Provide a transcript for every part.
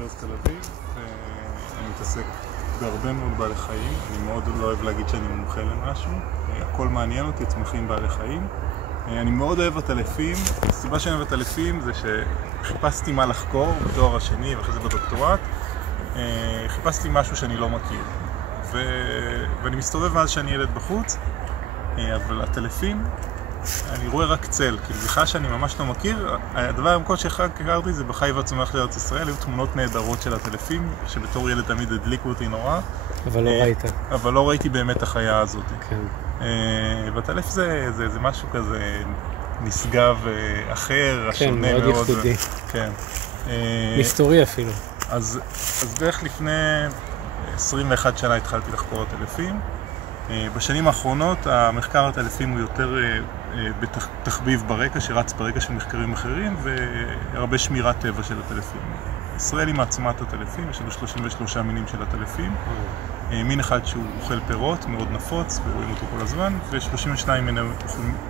באוניברסיטת תל אביב, ואני מתעסק בהרבה מאוד בעלי חיים. אני מאוד לא אוהב להגיד שאני מומחה למשהו, הכל מעניין אותי, צמחים בעלי חיים. אני מאוד אוהב עטלפים. הסיבה שאני אוהב עטלפים זה שחיפשתי מה לחקור בתואר השני ואחרי זה בדוקטורט. חיפשתי משהו שאני לא מכיר, ואני מסתובב מאז שאני ילד בחוץ, אבל עטלפים אני רואה רק צל, כי בכלל שאני ממש לא מכיר. הדבר המקוד שהכרתי זה בחי והצומח לארץ ישראל, היו תמונות נהדרות של עטלפים, שבתור ילד תמיד הדליקו אותי נורא. אבל לא ראית. אבל לא ראיתי באמת את החיה הזאת. כן. ועטלף זה משהו כזה נשגב אחר, השונה מאוד. כן, מאוד ייחודי. כן. מסתורי אפילו. אז בערך לפני 21 שנה התחלתי לחקור עטלפים. בשנים האחרונות המחקר עטלפים הוא יותר בתחביב ברקע, שרץ ברקע של מחקרים אחרים, והרבה שמירת טבע של עטלפים. ישראל היא מעצמת עטלפים, יש לנו 33 מינים של עטלפים. מין אחד שהוא אוכל פירות, מאוד נפוץ, ורואים אותו כל הזמן, ו32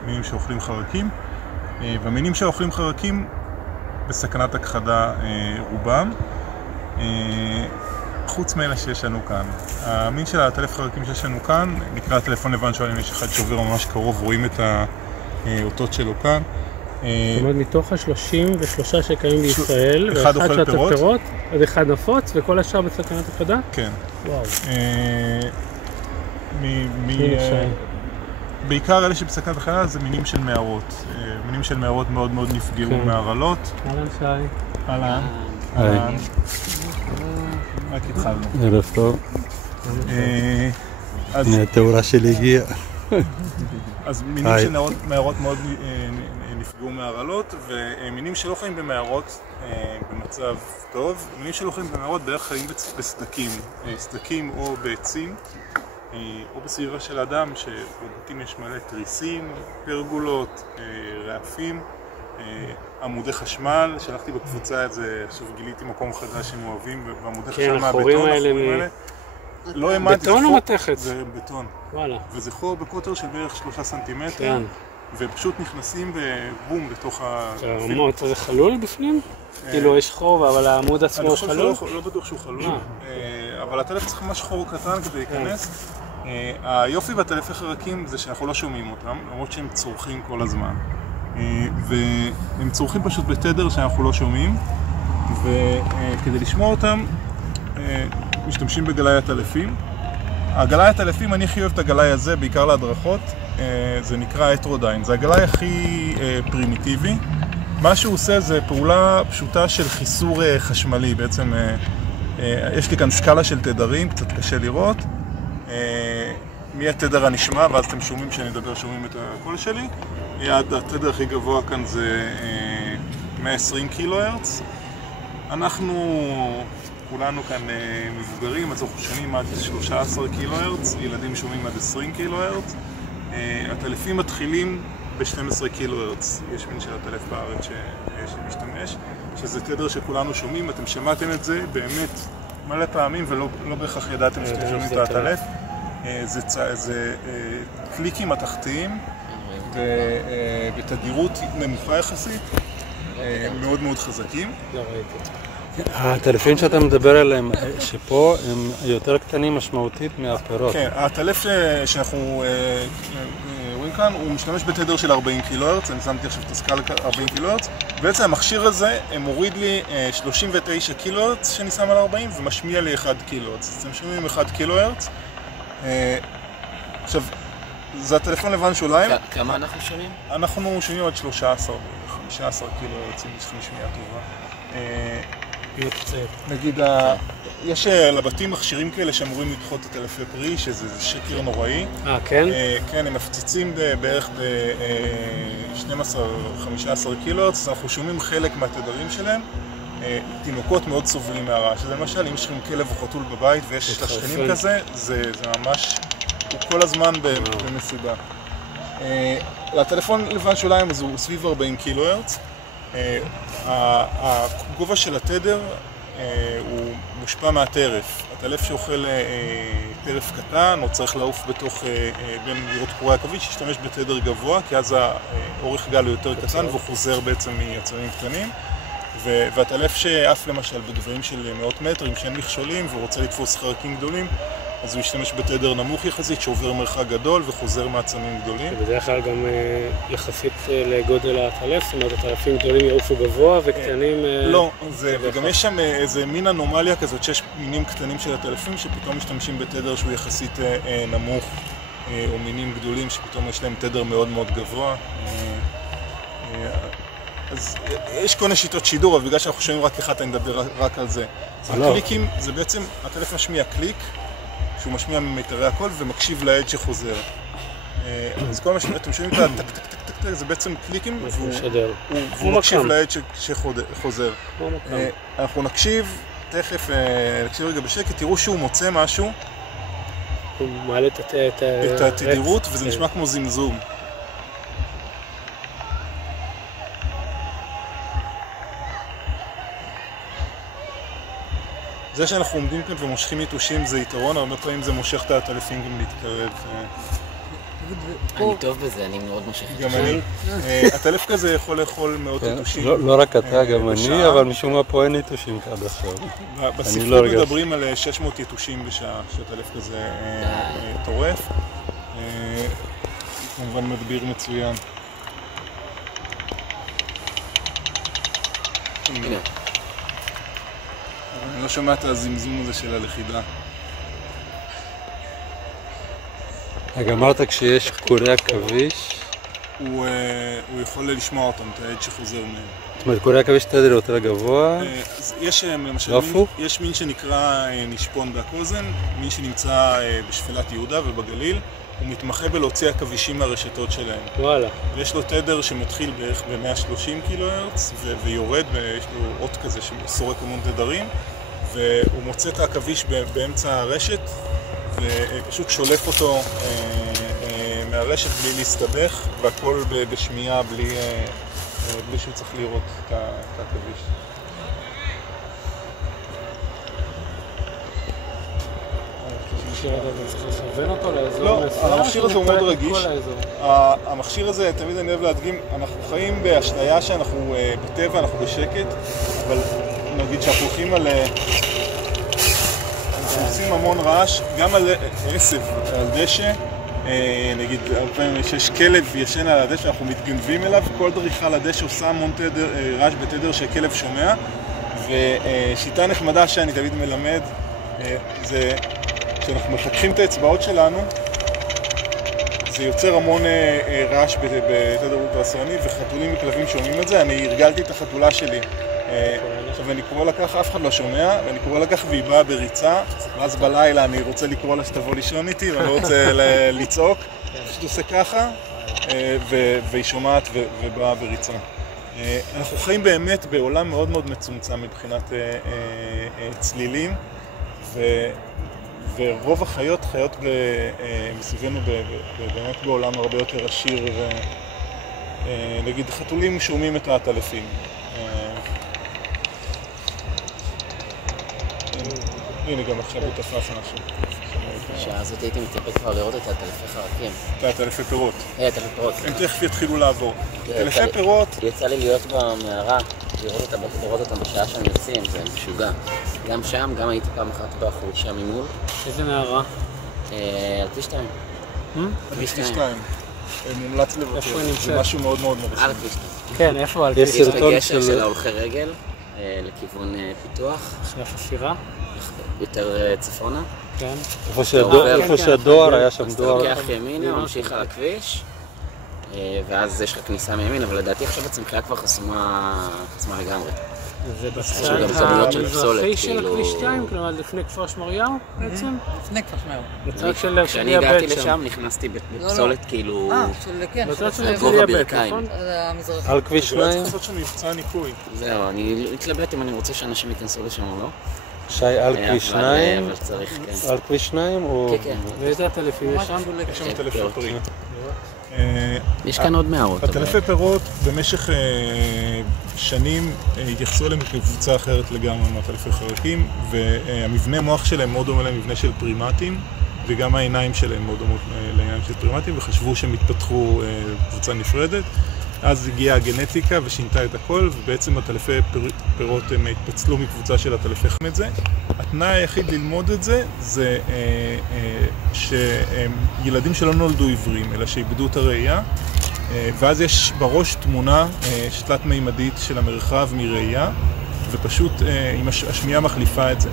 מינים שאוכלים חרקים. והמינים שאוכלים חרקים בסכנת הכחדה רובם. חוץ מאלה שיש לנו כאן. המין של העטלף חרקים שיש לנו כאן נקרא הטלפון לבן שואלים, יש אחד שעובר ממש קרוב, רואים את האותות שלו כאן. זאת אומרת, מתוך ה-33 שקיימים בישראל, אחד אוכל פירות, אז אחד נפוץ וכל השאר בסכנת הכחדה? כן. וואו. בעיקר אלה שבסכנת הכחדה זה מינים של מערות. מינים של מערות מאוד מאוד נפגעו מהרעלות. אהלן שי. אהלן. אהלן. רק התחלנו. ערב טוב. הנה התאורה שלי הגיעה. אז מינים של מערות מאוד נפגעו מהרעלות, ומינים שלא חיים במערות במצב טוב. מינים שלא חיים במערות בערך חיים בסדקים. סדקים או בעצים, או בסביבה של אדם, שבבתים יש מלא תריסים, פרגולות, רעפים, עמודי חשמל. שלחתי בקבוצה את זה, עכשיו גיליתי מקום חדש שהם אוהבים, ועמודי חשמל מהבטון, החורים האלה. לא האמנתי, בטון או מתכת? זה בטון. וואלה. וזה חור בקוטר של בערך 3 סנטימטר, כן. ופשוט נכנסים ובום לתוך הרמות. זה חלול בפנים? כאילו יש חור, אבל העמוד עצמו חלול? אני חושב לא בטוח שהוא חלול, אבל הטלף צריך ממש חור קטן כדי להיכנס. היופי בטלפי חרקים זה שאנחנו לא שומעים אותם, למרות שהם צורכים כל הזמן. והם צורכים פשוט בתדר שאנחנו לא שומעים, וכדי לשמוע אותם משתמשים בגלאי הטלפים. הגלאי הטלפים, אני הכי אוהב את הגלאי הזה, בעיקר להדרכות, זה נקרא הטרודיין. זה הגלאי הכי פרימיטיבי. מה שהוא עושה זה פעולה פשוטה של חיסור חשמלי. בעצם יש לי כאן סקאלה של תדרים, קצת קשה לראות. מהתדר הנשמע, ואז אתם שומעים שאני מדבר, שומעים את הקול שלי. התדר הכי גבוה כאן זה 120 קילו הרץ. אנחנו כולנו כאן מבוגרים, אז אנחנו שומעים עד 13 קילו הרץ, ילדים שומעים עד 20 קילו הרץ. הטלפים מתחילים ב-12 קילו הרץ. יש מין של הטלף בארץ שמשתמש, שזה תדר שכולנו שומעים. אתם שמעתם את זה באמת מלא פעמים, ולא בהכרח ידעתם שאתם שומעים את הטלף. זה קליקים מתחתיים בתדירות נמוכה יחסית, מאוד מאוד חזקים. הטלפים שאתה מדבר עליהם שפה הם יותר קטנים משמעותית מהפירות. כן, הטלף שאנחנו רואים כאן הוא משתמש בתדר של 40 קילו הרץ. אני שמתי עכשיו את הסקאלה 40 קילו הרץ. בעצם המכשיר הזה מוריד לי 39 קילו הרץ שאני שם על 40 ומשמיע לי 1 קילו הרץ. אז אתם שומעים 1 קילו הרץ. עכשיו, זה הטלפון לבן שוליים. כמה אנחנו שומעים? אנחנו שומעים עד 13, 15 קילו הרץ, אם יש לכם שמיעה טובה. נגיד, יש לבתים מכשירים כאלה שאמורים לדחות את טלפי פרי, שזה שקר נוראי. כן? כן, הם מפציצים בערך ב-12-15 קילו הרץ, אז אנחנו שומעים חלק מהתדרים שלהם. תינוקות מאוד סובלים מהרעש. זה למשל, אם יש לכם כלב או חתול בבית ויש לשכנים כזה, זה ממש, הוא כל הזמן במסיבה. לטלפון לבן שוליים אז הוא סביב 40 קילו הרץ. הגובה של התדר הוא מושפע מהטרף. הטלף שאוכל טרף קטן או צריך לעוף בתוך בין דירות קורי עכביש, שישתמש בתדר גבוה, כי אז האורך גל הוא יותר קטן והוא חוזר בעצם מיצרים קטנים. והטלף שעף למשל בגבהים של מאות מטרים, שאין מכשולים והוא רוצה לתפוס חרקים גדולים, אז הוא ישתמש בתדר נמוך יחסית שעובר מרחק גדול וחוזר מעצמים גדולים. ובדרך כלל גם יחסית לגודל הטלף, זאת אומרת הטלפים גדולים יעופו גבוה וקטנים... לא, וגם יש שם איזה מין אנומליה כזאת שיש מינים קטנים של הטלפים שפתאום משתמשים בתדר שהוא יחסית נמוך, או מינים גדולים שפתאום יש להם תדר מאוד מאוד גבוה. אז יש כל מיני שיטות שידור, אבל בגלל שאנחנו שומעים רק אחד, אני מדבר רק על זה. הקליקים, זה בעצם, הטלף משמיע קליק, שהוא משמיע ממיתרי הקול ומקשיב לעד שחוזר. אז כל מה שאתם שומעים את הטק טק טק טק טק, זה בעצם קליקים, והוא מקשיב לעד שחוזר. אנחנו נקשיב, תכף נקשיב רגע בשקט, תראו שהוא מוצא משהו. הוא מעלה את התדירות, וזה נשמע כמו זמזום. זה שאנחנו עומדים כאן ומושכים יתושים זה יתרון, הרבה פעמים זה מושך את הטלפים גם להתקרב. אני טוב בזה, אני מאוד מושך. גם אני. הטלף כזה יכול לאכול מאות יתושים. לא רק אתה, גם אני, אבל משום מה פה אין יתושים עד עכשיו. בספרות מדברים על 600 יתושים בשעה, שהטלף כזה טורף. כמובן מדביר מצוין. הנה. אני לא שומע את הזמזום הזה של הלכידה. רגע, אמרת כשיש קורי עכביש? הוא יכול לשמוע אותם, את העד שחוזר מהם. זאת אומרת, קורי עכביש תדר יותר גבוה? יש למשל, יש מין שנקרא נשפון באקוזן, מין שנמצא בשפלת יהודה ובגליל. הוא מתמחה בלהוציא עכבישים מהרשתות שלהם. וואלה. ויש לו תדר שמתחיל בערך ב-130 קילו הרץ ויורד, יש לו אות כזה שסורק המון תדרים, והוא מוצא את העכביש באמצע הרשת ופשוט שולף אותו מהרשת בלי להסתבך, והכל בשמיעה בלי שהוא צריך לראות את העכביש. לא, המכשיר הזה הוא מאוד רגיש. המכשיר הזה, תמיד אני אוהב להדגים, אנחנו חיים באשליה שאנחנו בטבע, אנחנו בשקט, אבל נגיד שאנחנו הולכים על... אנחנו עושים המון רעש, גם על עשב, על דשא, נגיד, הרבה שיש כלב ישן על הדשא, אנחנו מתגנבים אליו, כל דריכה על הדשא עושה המון רעש בתדר שכלב שומע, ושיטה נחמדה שאני תמיד מלמד, זה... כשאנחנו מחככים את האצבעות שלנו, זה יוצר המון רעש בתדר אולטרסוני, וחתולים וכלבים שומעים את זה. אני הרגלתי את החתולה שלי. עכשיו אני קורא לה ככה, אף אחד לא שומע, ואני קורא לה ככה והיא באה בריצה, ואז בלילה אני רוצה לקרוא לה שתבוא לישון איתי, ואני לא רוצה לצעוק. פשוט עושה ככה, והיא שומעת ובאה בריצה. אנחנו חיים באמת בעולם מאוד מאוד מצומצם מבחינת צלילים, ורוב החיות חיות מסביבנו באמת בעולם הרבה יותר עשיר, ונגיד חתולים שומעים את הטלפים. הנה גם עכשיו הוא תפס משהו. בשעה הזאת הייתי מצפה כבר לראות את הטלפי חרקים. את הטלפי פירות. טלפי פירות. הם תכף יתחילו לעבור. טלפי פירות... יצא לי להיות במערה, לראות אותם בשעה שהם יוצאים, זה משוגע. גם שם, גם הייתי פעם אחת בחורשה ממול. איזה מערה? על כביש 2. על כביש 2. מומלץ לבקר. זה משהו מאוד מאוד מרשים. על כביש 2. כן, איפה על כביש 2? יש את הגשר של ההולכי רגל, לכיוון פיתוח. אחרי החפירה? יותר צפונה. כן. איפה שהדואר היה שם דואר. אתה לוקח ימינה, ממשיך על הכביש, ואז יש לך כניסה מימין, אבל לדעתי עכשיו הצמחייה כבר חסומה לגמרי. זה בצד המזרחי של הכביש 2, כלומר לפני כפר שמריהו בעצם? לפני כפר שמריהו. בצד של כשאני הגעתי לשם נכנסתי בפסולת כאילו... של גובה ברכיים. על כביש 2? צריך לעשות שם מבצע ניקוי. זהו, אני מתלבט אם אני רוצה שאנשים ייכנסו לשם או לא. שי, על כביש 2? אבל צריך, כן. על כביש 2 או... כן, כן. ואיזה הטלפים יש שם? יש שם טלפי פרי. יש כאן עוד מערות. הטלפי פירות במשך שנים התייחסו אליהם כקבוצה אחרת לגמרי מהטלפי חרקים, והמבנה מוח שלהם מאוד דומה למבנה של פרימטים, וגם העיניים שלהם מאוד דומות לעיניים של פרימטים, וחשבו שהם התפתחו קבוצה נפרדת. אז הגיעה הגנטיקה ושינתה את הכל, ובעצם הטלפי פירות הם התפצלו מקבוצה של הטלפי חמד זה. התנאי היחיד ללמוד את זה, זה שילדים שלא נולדו עיוורים, אלא שאיבדו את הראייה, ואז יש בראש תמונה תלת מימדית של המרחב מראייה, ופשוט השמיעה מחליפה את זה.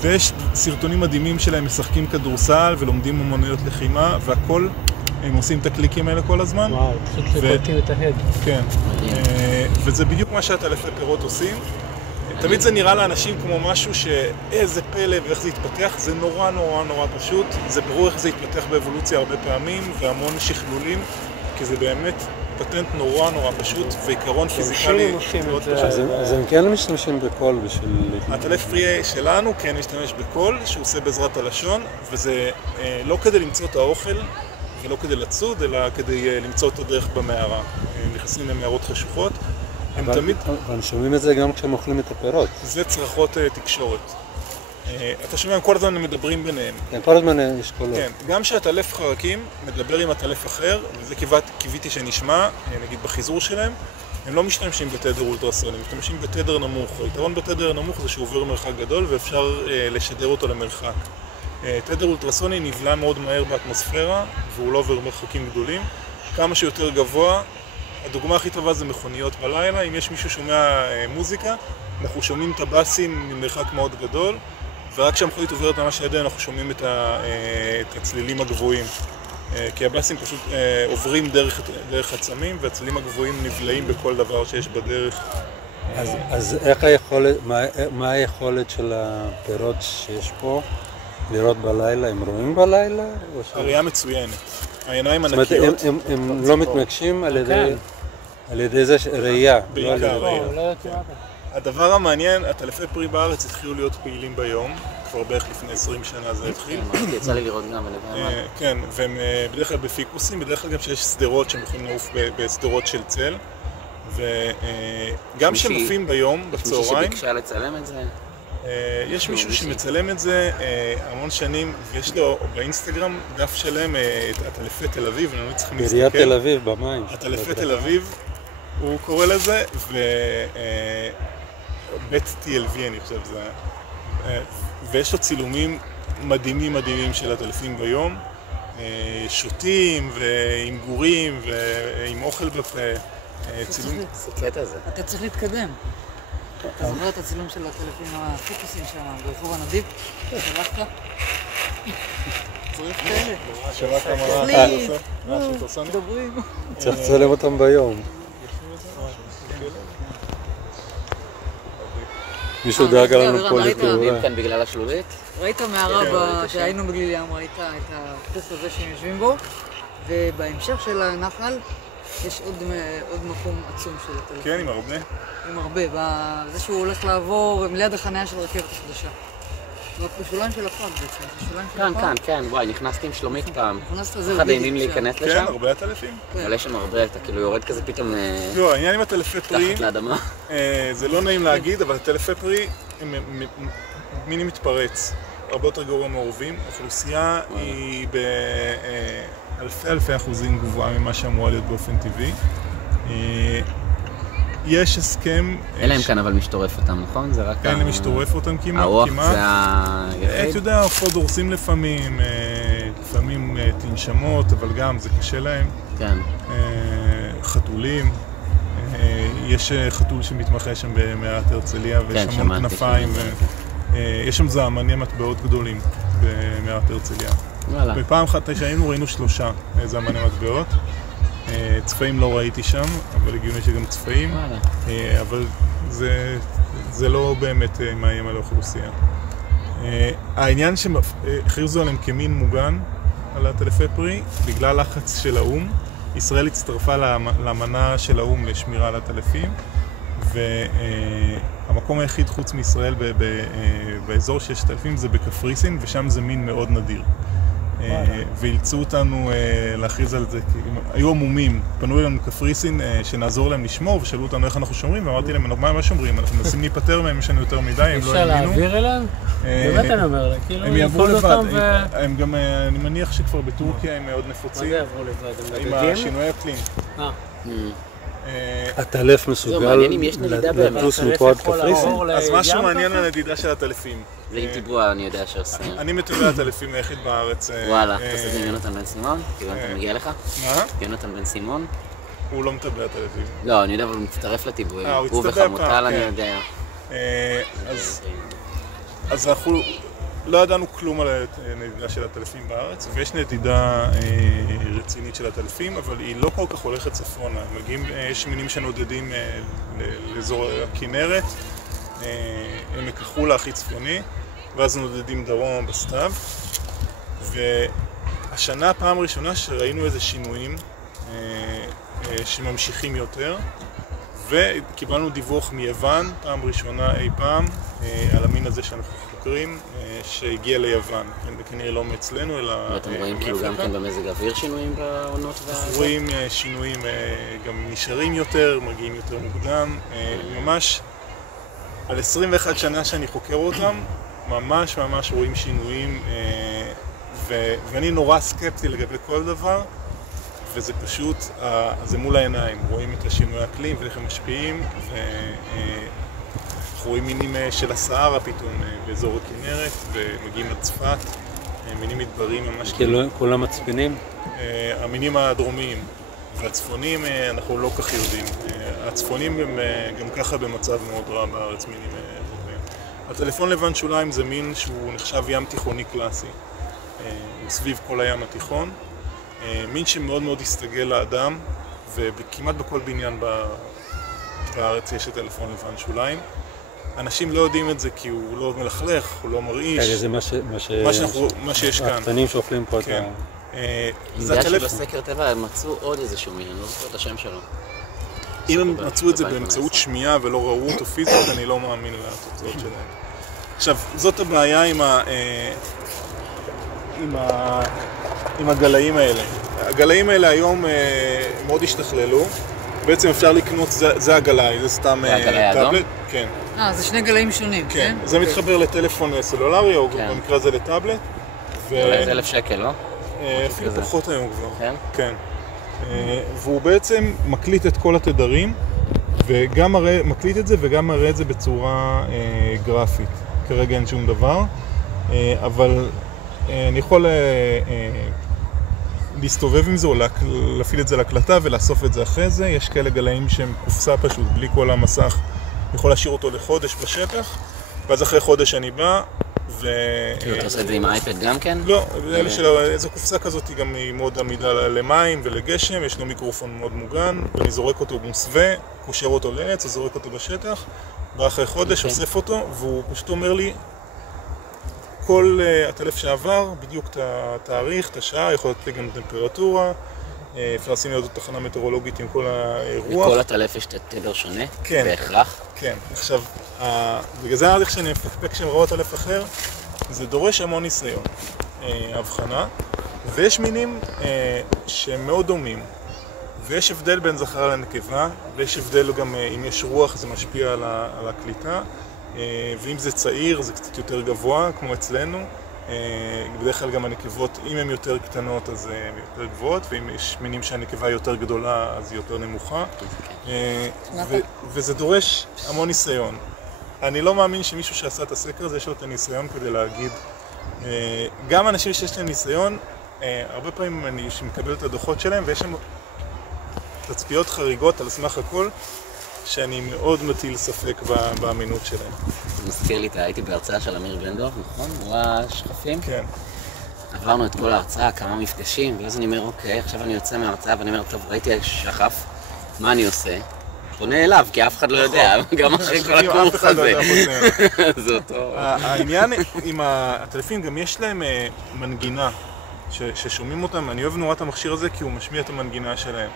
ויש סרטונים מדהימים שלהם, משחקים כדורסל ולומדים אומנויות לחימה, והכל, הם עושים את הקליקים האלה כל הזמן. וואו, פשוט קולטים את ההד. כן, וזה בדיוק מה שהטלפי פירות עושים. תמיד זה נראה לאנשים כמו משהו שאיזה פלא ואיך זה יתפתח, זה נורא נורא נורא פשוט. זה ברור איך זה יתפתח באבולוציה הרבה פעמים, והמון שכלולים, כי זה באמת פטנט נורא נורא פשוט, ועיקרון פיזיקלי מאוד פשוט. אז הם כן משתמשים בקול בשביל... הטלפי שלנו כן משתמש בקול, שהוא עושה בעזרת הלשון, וזה לא כדי למצוא את האוכל, ולא כדי לצוד, אלא כדי למצוא את הדרך במערה. נכנסים למערות חשוכות. אבל שומעים את זה גם כשהם אוכלים את הפירות. זה צרחות תקשורת. אתה שומע, הם כל הזמן מדברים ביניהם. כן, כל הזמן יש קולות. כן, גם שהטלף חרקים מדבר עם הטלף אחר, וזה קיוויתי שנשמע, נגיד בחיזור שלהם, הם לא משתמשים בתדר אולטרסוני, הם משתמשים בתדר נמוך. היתרון בתדר נמוך זה שהוא עובר מרחק גדול ואפשר לשדר אותו למרחק. תדר אולטרסוני נבלע מאוד מהר באטמוספירה, והוא לא עובר מרחקים גדולים. כמה שיותר גבוה, הדוגמה הכי טובה זה מכוניות בלילה. אם יש מישהו שומע מוזיקה, אנחנו שומעים את הבאסים ממרחק מאוד גדול, ורק כשהמכונית עוברת ממש לידי אנחנו שומעים את הצלילים הגבוהים. כי הבאסים פשוט עוברים דרך עצמים, והצלילים הגבוהים נבלעים בכל דבר שיש בדרך. אז מה היכולת של הפירות שיש פה לראות בלילה? הם רואים בלילה? הראייה מצוינת. העיניים ענקיות. זאת אומרת, הם לא מתנגשים על ידי זה ראייה. בעיקר ראייה. הדבר המעניין, הטלפי פרי בארץ התחילו להיות פעילים ביום, כבר בערך לפני 20 שנה זה התחיל. יצא לי לראות גם, כן, והם בדרך כלל בפיקוסים, בדרך כלל גם שיש סדרות שהם יכולים לעוף בסדרות של צל, וגם שמופיעים ביום, בצהריים. יש מישהו שביקשה לצלם את זה? יש מישהו שמצלם את זה המון שנים, ויש לו באינסטגרם דף שלם את הטלפי תל אביב, אני לא צריכים להסתכל. עיריית תל אביב במים. הטלפי תל אביב, הוא קורא לזה, בית TLV אני חושב זה, ויש לו צילומים מדהימים של הטלפים ביום, שותים ועם גורים ועם אוכל בפה, צילום. זה קטע זה. אתה צריך להתקדם. אתה זוכר את הצילום של הטלפים הפוקוסים שם, ברחוב הנדיב? שלחת? צריך כאלה. שלחת מראה, דברים. צריך לצלם אותם ביום. מישהו דאג לנו פה לתאורה. כאן בגלל השלולית? ראית מערה שהיינו בגליל ים, ראית את החוף הזה שהם יושבים בו, ובהמשך של הנחל יש עוד מקום עצום של הטלפון. כן, עם הרבה. עם הרבה, זה שהוא הולך לעבור ליד החניה של רכבת החדשה. זאת בשוליים של הפארק בעצם. כן, וואי, נכנסתי עם שלומית פעם. נכנסת לזה אחד העימים להיכנס לשם? כן, הרבה הטלפים. אבל יש שם הרבה, אתה כאילו יורד כזה פתאום לא, העניין עם הטלפי פרי, תחת לאדמה. זה לא נעים להגיד, אבל הטלפי פרי הם מיני מתפרץ. הרבה יותר גרוע מעורבים. האוכלוסייה היא באלפי אחוזים גבוהה ממה שאמורה להיות באופן טבעי. יש הסכם... אין להם כאן אבל משטורף אותם, נכון? זה רק... אין להם משטורף אותם כמעט. הרוח זה היחיד? אתה יודע, עופות דורסים לפעמים תנשמות, אבל גם זה קשה להם. כן. חתולים. יש חתול שמתמחה שם במערת הרצליה, ויש המון כנפיים. יש שם זעמני מטבעות גדולים במערת הרצליה. בפעם אחת שהיינו ראינו 3 זעמני מטבעות. צפעים לא ראיתי שם, אבל הגיוני שגם צפעים, אבל זה לא באמת מאיים על האוכלוסייה. העניין שהכריזו עליהם כמין מוגן על הטלפי פרי, בגלל לחץ של האום, ישראל הצטרפה לאמנה של האום לשמירה על הטלפים, והמקום היחיד חוץ מישראל באזור שיש טלפים זה בקפריסין, ושם זה מין מאוד נדיר. ואילצו אותנו להכריז על זה, היו עמומים, פנו אלינו קפריסין שנעזור להם לשמור ושאלו אותנו איך אנחנו שומרים, ואמרתי להם, מה שומרים? אנחנו מנסים להיפטר מהם, יש לנו יותר מדי, הם לא האמינו. אפשר להעביר אליהם? באמת אני אומר, כאילו הם יעברו לבד, הם גם, אני מניח שכבר בטורקיה הם מאוד נפוצים. מה זה יעברו לבד? עם השינוי אקלים. הטלף מסוגל מעניין אם יש נדידה באמת. לטוס מפה עד קפריסין? אז משהו מעניין לנדידה של הטלפים. ואם טיבוע אני יודע שעושים. אני מטבע הטלפים היחיד בארץ. וואלה, אתה עושה את זה עם יונתן בן סימון? כאילו אתה מגיע לך? מה? יונתן בן סימון? הוא לא מטבע טלפים. לא, אני יודע, אבל הוא מצטרף לטיבועים. הוא הוא הצטבע וחמוטל פעם, אני כן. יודע. אז אנחנו לא ידענו כלום על הנדידה של הטלפים בארץ, ויש נדידה רצינית של הטלפים, אבל היא לא כל כך הולכת צפונה. יש מינים שנודדים לאזור הכנרת, עמק החולה הכי צפוני, ואז נודדים דרום בסתיו. והשנה פעם ראשונה שראינו איזה שינויים שממשיכים יותר, וקיבלנו דיווח מיוון, פעם ראשונה אי פעם, על המין הזה שאנחנו חוקרים, שהגיע ליוון. כנראה לא מאצלנו, אלא ואתם רואים כאילו גם כן במזג האוויר שינויים בעונות אנחנו רואים שינויים גם נשארים יותר, מגיעים יותר מוקדם. ממש על 21 שנה שאני חוקר אותם, ממש רואים שינויים, ואני נורא סקפטי לגבי כל דבר. וזה פשוט, זה מול העיניים, רואים את השינוי האקלים ואיך הם משפיעים, ואנחנו רואים מינים של הסהרה פתאום באזור הכנרת, ומגיעים עד צפת, מינים מדברים ממש... כאילו כולם מצפינים? המינים הדרומיים והצפונים אנחנו לא כך יודעים. הצפונים הם גם ככה במצב מאוד רע בארץ, מינים אירופאים. הטלפון לבן שוליים זה מין שהוא נחשב ים תיכוני קלאסי, הוא סביב כל הים התיכון. מין שמאוד מאוד הסתגל לאדם, וכמעט בכל בניין בארץ יש את טלפון לבן שוליים. אנשים לא יודעים את זה כי הוא לא מלכלך, הוא לא מרעיש. זה מה שיש כאן. הקטנים שאוכלים פה את ה... אני יודע שבסקר טבע הם מצאו עוד איזשהו מין, אני לא זוכר את השם שלו. אם הם מצאו את זה באמצעות שמיעה ולא ראו אותו פיזית, אני לא מאמין לתוצאות שלהם. עכשיו, זאת הבעיה עם הגלאים האלה. הגלאים האלה היום מאוד השתכללו. בעצם אפשר לקנות, זה הגלאי, זה סתם טאבלט. כן. זה שני גלאים שונים, כן? זה מתחבר לטלפון סלולרי, או במקרה הזה לטאבלט. אולי זה 1,000 שקל, לא? אפילו פחות היום כבר. כן? כן. והוא בעצם מקליט את כל התדרים, וגם מקליט את זה וגם מראה את זה בצורה גרפית. כרגע אין שום דבר, אבל אני יכול להסתובב עם זה או להפעיל את זה להקלטה ולאסוף את זה אחרי זה. יש כאלה גלאים שהם קופסה פשוט, בלי כל המסך. אני יכול להשאיר אותו לחודש בשטח, ואז אחרי חודש אני בא אתה עושה את זה עם אייפד גם כן? לא, איזו קופסה כזאת היא גם מאוד עמידה למים ולגשם, יש לו מיקרופון מאוד מוגן, ואני זורק אותו במוסווה, קושר אותו לעץ, זורק אותו בשטח, ואחרי חודש אוסף אותו, והוא פשוט אומר לי כל הטלף שעבר, בדיוק את התאריך, את השעה, יכול להיות גם טמפרטורה, אפשר לשים לידו תחנה מטאורולוגית עם כל האירוח. לכל הטלף יש תדר שונה? כן. בהכרח? כן. עכשיו, בגלל זה ההליך שאני מפקפק כשאני רואה טלף אחר, זה דורש המון ניסיון, הבחנה, ויש מינים שהם מאוד דומים, ויש הבדל בין זכר לנקבה, ויש הבדל גם אם יש רוח זה משפיע על הקליטה, ואם זה צעיר זה קצת יותר גבוה, כמו אצלנו. בדרך כלל גם הנקבות, אם הן יותר קטנות אז הן יותר גבוהות, ואם יש מינים שהנקבה יותר גדולה אז היא יותר נמוכה. וזה דורש המון ניסיון. אני לא מאמין שמישהו שעשה את הסקר הזה יש לו את הניסיון כדי להגיד. גם אנשים שיש להם ניסיון, הרבה פעמים אני מקבל את הדוחות שלהם ויש להם תצפיות חריגות על סמך הכל, שאני מאוד מטיל ספק באמינות שלהם. מזכיר לי, הייתי בהרצאה של אמיר בן דב, נכון? הוא השכפים? כן. עברנו את כל ההרצאה, כמה מפגשים, ואז אני אומר, אוקיי, עכשיו אני יוצא מההרצאה ואני אומר, טוב, ראיתי שחף, מה אני עושה? פונה אליו, כי אף אחד לא יודע, גם אחרי כל הקורס הזה. זה אותו. העניין עם הטלפים, גם יש להם מנגינה ששומעים אותם. אני אוהב נורא את המכשיר הזה כי הוא משמיע את המנגינה שלהם.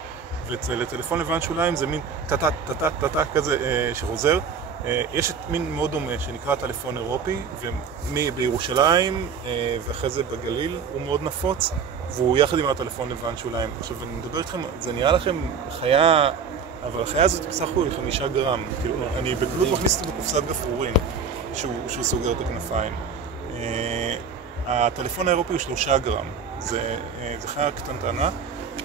ולטלפון לבן שוליים זה מין טה-טה כזה שחוזר. יש מין מאוד דומה שנקרא טלפון אירופי, ובירושלים ואחרי זה בגליל הוא מאוד נפוץ, והוא יחד עם הטלפון לבן שוליים. עכשיו אני מדבר איתכם, זה נראה לכם חיה, אבל החיה הזאת בסך הכל 5 גרם. כאילו, אני בקלות מכניס אותו בקופסת גפרורים שהוא סוגר את הכנפיים. הטלפון האירופי הוא 3 גרם, זה חיה קטנטנה.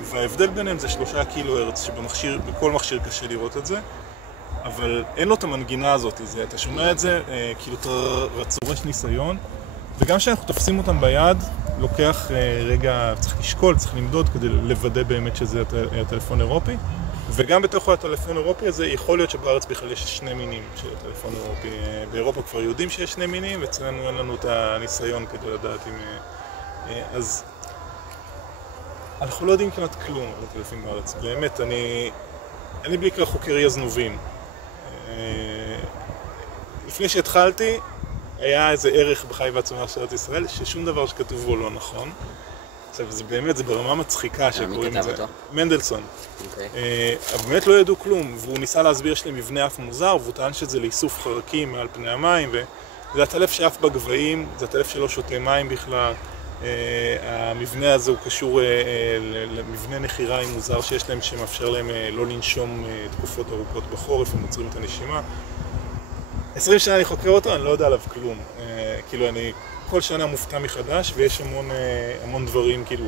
וההבדל ביניהם זה 3 קילו הרץ, שבכל מכשיר קשה לראות את זה, אבל אין לו את המנגינה הזאת, אתה שומע את זה, כאילו אתה צורש ניסיון, וגם כשאנחנו תופסים אותם ביד, לוקח רגע, צריך לשקול, צריך למדוד כדי לוודא באמת שזה הטלפון אירופי, וגם בתוך הטלפון האירופי הזה יכול להיות שבארץ בכלל יש 2 מינים של הטלפון האירופי. באירופה כבר יודעים שיש 2 מינים, ואצלנו אין לנו את הניסיון כדי לדעת אם... אז אנחנו לא יודעים כמעט כלום על הטלפים בארץ. באמת, אני בעיקר חוקר יזנובים. לפני שהתחלתי, היה איזה ערך בחי והצומח של ארץ ישראל, ששום דבר שכתוב בו לא נכון. עכשיו, זה באמת, זה ברמה מצחיקה שקוראים את זה. מנדלסון. באמת לא ידעו כלום, והוא ניסה להסביר שיש לי מבנה אף מוזר, והוא טען שזה לאיסוף חרקים מעל פני המים, וזה הטלף שאף בגבהים, זה הטלף שלא שותה מים בכלל. המבנה הזה הוא קשור למבנה נחיריים מוזר שיש להם, שמאפשר להם לא לנשום תקופות ארוכות בחורף, הם עוצרים את הנשימה. 20 שנה אני חוקר אותו, אני לא יודע עליו כלום. כאילו, אני כל שנה מופתע מחדש, ויש המון דברים, כאילו...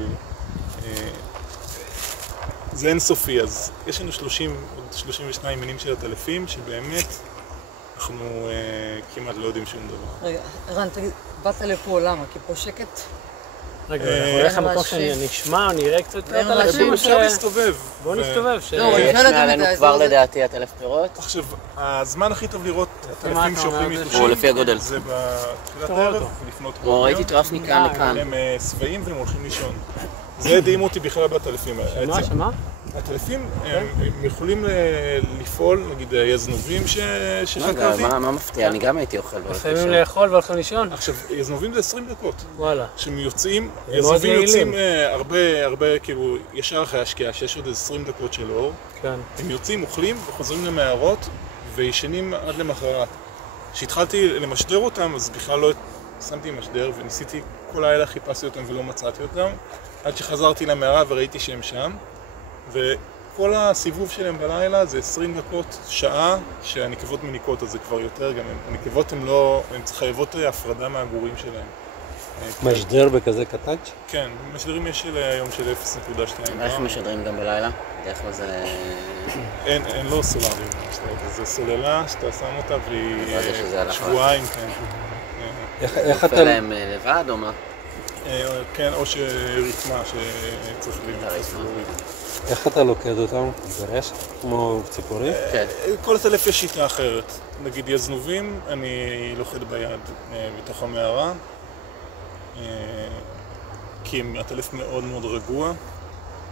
זה אינסופי, אז יש לנו 32 מינים של הטלפים, שבאמת אנחנו כמעט לא יודעים שום דבר. רגע, ערן, תגיד, באת לפה למה? כי פה שקט? רגע, אנחנו הולך למקום שאני נשמע, נראה קצת יותר על הטלפים. אפשר להסתובב. בואו נסתובב. יש מעלינו כבר לדעתי הטלף פירות. עכשיו, הזמן הכי טוב לראות הטלפים שאוכלים יתושים, הוא לפי הגודל. זה בתחילת הערב ולפנות כמו ראיתי טרף מכאן לכאן. הם שבעים והם הולכים לישון. זה הדהים אותי בכלל בטלפים. שמה? הטלפים הם יכולים לפעול, נגיד יזנובים שחקרתי. מה מפתיע? אני גם הייתי אוכל. לפעמים לאכול והולכים לישון? עכשיו, יזנובים זה 20 דקות. וואלה. שהם יוצאים, יזנובים יוצאים הרבה, כאילו, ישר אחרי השקיעה, שיש עוד 20 דקות של אור. כן. הם יוצאים, אוכלים וחוזרים למערות וישנים עד למחרת. כשהתחלתי למשדר אותם, אז בכלל לא שמתי משדר וניסיתי, כל הלילה חיפשתי אותם ולא מצאתי אותם. עד שחזרתי למערה וראיתי שהם שם. וכל הסיבוב שלהם בלילה זה 20 דקות, שעה, שהנקבות מניקות, אז זה כבר יותר גם. הנקבות הן לא, הן חייבות הפרדה מהגורים שלהם. משדר בכזה קטן? כן, משדרים יש היום של 0.2. איך משדרים גם בלילה? דרך כלל זה... אין לא סולאריים, זה סוללה שאתה שם אותה והיא שבועיים, כן. איך אתה... להם לבד או מה? כן, או שריתמה שצריך להיכנס. איך אתה לוקד אותם? ברשת? כמו ציפורים? כן. כל הטלף יש שיטה אחרת. נגיד יזנובים, אני לוכד ביד בתוך המערה. כי הטלף מאוד מאוד רגוע.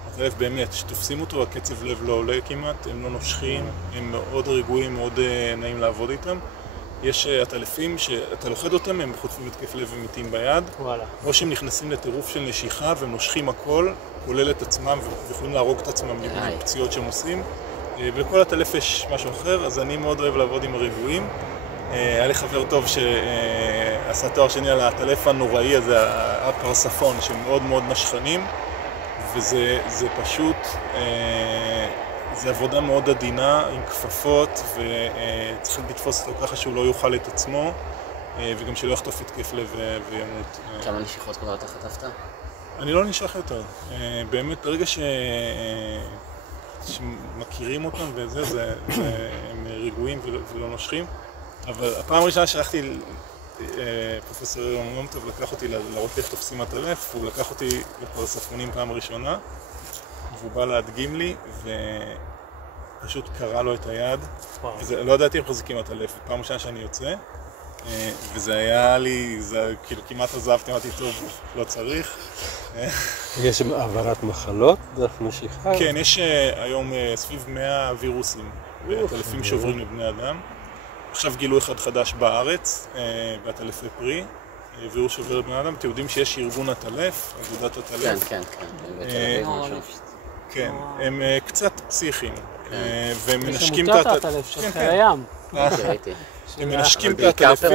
הטלף באמת, שתופסים אותו, הקצב לב לא עולה כמעט, הם לא נושכים, הם מאוד רגועים, מאוד נעים לעבוד איתם. יש הטלפים שאתה לוכד אותם, הם חוטפים התקף לב ומתים ביד. וואלה. או שהם נכנסים לטירוף של נשיכה והם נושכים הכל, כולל את עצמם ויכולים להרוג את עצמם עם פציעות שהם עושים. ולכל הטלף יש משהו אחר, אז אני מאוד אוהב לעבוד עם הרגועים. היה לי חבר טוב שעשה תואר שני על הטלף הנוראי הזה, הפרספון, שהם מאוד מאוד נשכנים, וזה פשוט, זה עבודה מאוד עדינה עם כפפות, וצריכים לתפוס אותו ככה שהוא לא יאכל את עצמו, וגם שלא יחטוף התקף לב וימות. כמה נשיכות כבר אתה חטפת? אני לא נשך יותר. באמת, ברגע שמכירים אותם וזה, הם רגועים ולא נושכים. אבל הפעם הראשונה שהלכתי, פרופסור יום-טוב לקח אותי להראות איך תופסים הטלף, הוא לקח אותי לפרספונים פעם ראשונה, והוא בא להדגים לי, ופשוט קרע לו את היד. לא ידעתי איך חוזקים הטלף, פעם ראשונה שאני יוצא, וזה היה לי, כאילו כמעט עזבתי, אמרתי, טוב, לא צריך. יש העברת מחלות דרך נשיכה? כן, יש היום סביב 100 וירוסים, וטלפים שעוברים לבני אדם. עכשיו גילו אחד חדש בארץ, בטלפי פרי, וירוס שעובר לבני אדם. אתם יודעים שיש ארגון הטלף, אגודת הטלף. כן. כן, הם קצת פסיכיים, והם מנשקים את הטלף של חיי הים. הם מנשקים את הטלפים,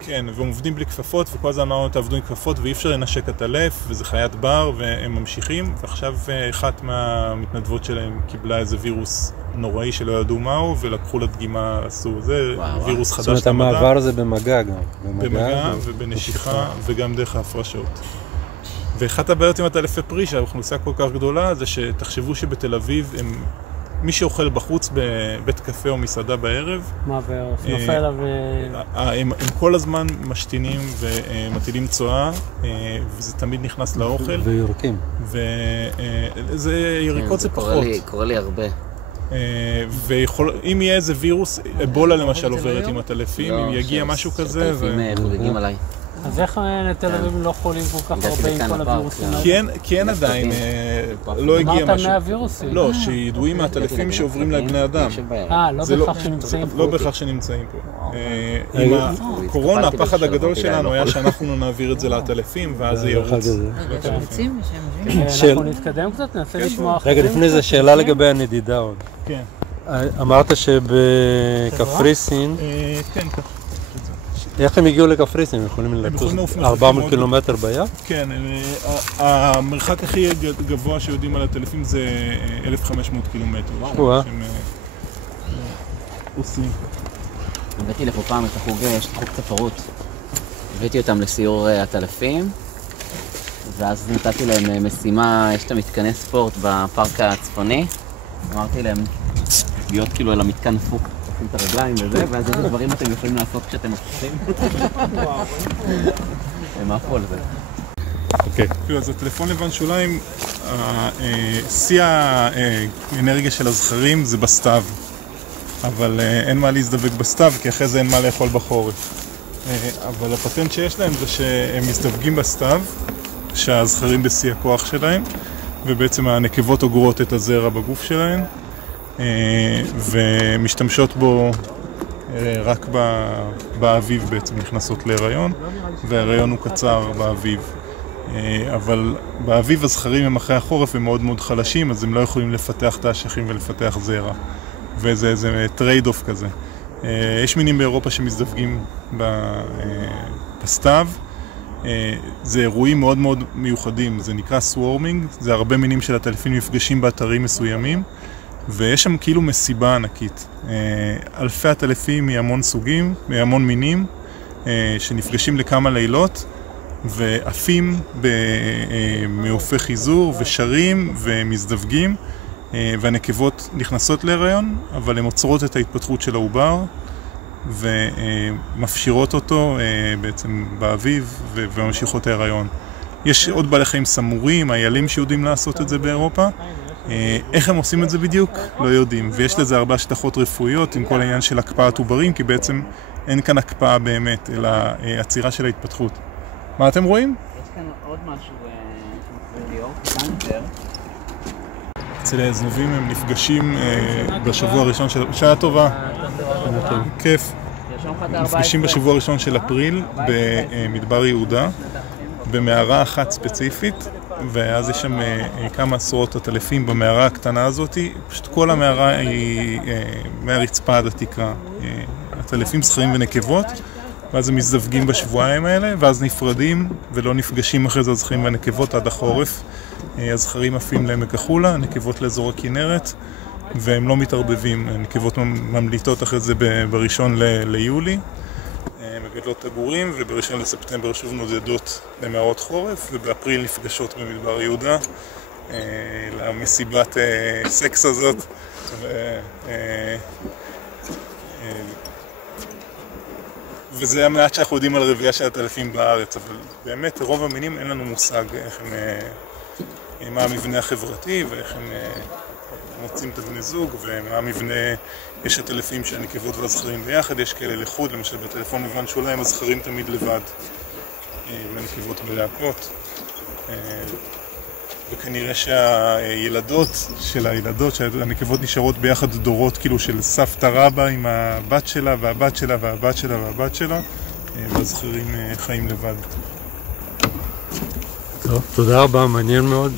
כן, והם עובדים בלי כפפות, וכל הזמן אמרנו תעבדו עם כפפות, ואי אפשר לנשק הטלף, וזה חיית בר, והם ממשיכים, ועכשיו אחת מהמתנדבות שלהם קיבלה איזה וירוס נוראי שלא ידעו מהו, ולקחו לדגימה, עשו זה, וירוס חדש. זאת אומרת, המעבר זה במגע גם. במגע ובנשיכה, וגם דרך ההפרשות. ואחת הבעיות עם הטלפי פרי, שהאוכלוסייה כל כך גדולה, זה שתחשבו שבתל אביב מי שאוכל בחוץ בבית קפה או מסעדה בערב, מה, ונופל עליו... הם כל הזמן משתינים ומטילים צואה, וזה תמיד נכנס לאוכל. ויורקים. וזה יריקות זה פחות. קורה לי הרבה. ואם יהיה איזה וירוס, אבולה למשל עוברת עם הטלפים, אם יגיע משהו כזה... שהטלפים חוגגים עליי. אז איך לתל אביב לא חולים כל כך הרבה עם כל הווירוסים? כי אין עדיין, לא הגיע משהו. אמרת 100 וירוסים. לא, שידועים מהטלפים שעוברים לבני אדם. לא בהכרח שנמצאים פה. לא בהכרח שנמצאים פה. עם הקורונה, הפחד הגדול שלנו היה שאנחנו נעביר את זה לעטלפים, ואז זה ירוץ. אנחנו נתקדם קצת, ננסה לשמוע אחרים. רגע, לפני זה שאלה לגבי הנדידה עוד. כן. אמרת שבקפריסין... כן, כך. איך הם הגיעו לקפריסין? הם יכולים לטוס 400 קילומטר בים? כן, המרחק הכי גבוה שיודעים על הטלפים זה 1,500 קילומטר. שהם עושים. הבאתי לפה פעם את החוג, יש חוג ספרות. הבאתי אותם לסיור הטלפים, ואז נתתי להם משימה, יש את המתקני ספורט בפארק הצפוני. אמרתי להם להיות כאילו על המתקן פוק. את הרגליים וזה, ואז איזה דברים אתם יכולים לעשות כשאתם עושים. הם עפו על זה. אוקיי. אז הטלפון לבן שוליים, שיא האנרגיה של הזכרים זה בסתיו. אבל אין מה להזדבק בסתיו, כי אחרי זה אין מה לאכול בחורף. אבל הפטנט שיש להם זה שהם מזדבקים בסתיו, שהזכרים בשיא הכוח שלהם, ובעצם הנקבות אוגרות את הזרע בגוף שלהם. ומשתמשות בו רק באביב בעצם, נכנסות להיריון, וההיריון הוא קצר באביב. אבל באביב הזכרים הם אחרי החורף הם מאוד מאוד חלשים, אז הם לא יכולים לפתח את האשכים ולפתח זרע. וזה איזה טרייד אוף כזה. יש מינים באירופה שמזדווגים בסתיו. זה אירועים מאוד מאוד מיוחדים, זה נקרא סוורמינג, זה הרבה מינים של הטלפים נפגשים באתרים מסוימים. ויש שם כאילו מסיבה ענקית. אלפי הטלפים מהמון סוגים, מהמון מינים, שנפגשים לכמה לילות, ועפים במעופי חיזור, ושרים ומזדווגים, והנקבות נכנסות להיריון, אבל הן עוצרות את ההתפתחות של העובר, ומפשירות אותו בעצם באביב, וממשיכות ההיריון. יש עוד בעלי חיים סמורים, איילים שיודעים לעשות את זה באירופה, איך הם עושים את זה בדיוק? לא יודעים. ויש לזה הרבה השלכות רפואיות עם כל העניין של הקפאת עוברים, כי בעצם אין כאן הקפאה באמת, אלא עצירה של ההתפתחות. מה אתם רואים? יש כאן עוד משהו ליאור, קטנטר. אצל הזנבים הם נפגשים בשבוע הראשון של... שעה טובה. כיף. נפגשים בשבוע הראשון של אפריל במדבר יהודה, במערה אחת ספציפית. ואז יש שם כמה עשרות הטלפים במערה הקטנה הזאת. פשוט כל המערה היא מהרצפה עד התקרה. הטלפים זכרים ונקבות, ואז הם מזדווגים בשבועיים האלה, ואז נפרדים ולא נפגשים אחרי זה הזכרים והנקבות עד החורף. הזכרים עפים לעמק החולה, הנקבות לאזור הכנרת, והם לא מתערבבים. הנקבות ממליטות אחרי זה בראשון ליולי. מגדלות תגורים, ובראשון לספטמבר שוב נודדות למערות חורף, ובאפריל נפגשות במדבר יהודה למסיבת סקס הזאת. וזה המעט שאנחנו יודעים על רבייה של הטלפים בארץ, אבל באמת רוב המינים אין לנו מושג איך הם, מה המבנה החברתי ואיך הם מוצאים את הבני זוג, ומה המבנה, יש הטלפים שהנקבות והזכרים ביחד, יש כאלה לחוד, למשל בטלפון לבן שוליים הזכרים תמיד לבד, והנקבות בלהקות. וכנראה שהילדות של הילדות, שהנקבות נשארות ביחד דורות כאילו של סבתא רבא עם הבת שלה והבת שלה והבת שלה והבת שלה, והזכרים חיים לבד. טוב, תודה רבה, מעניין מאוד.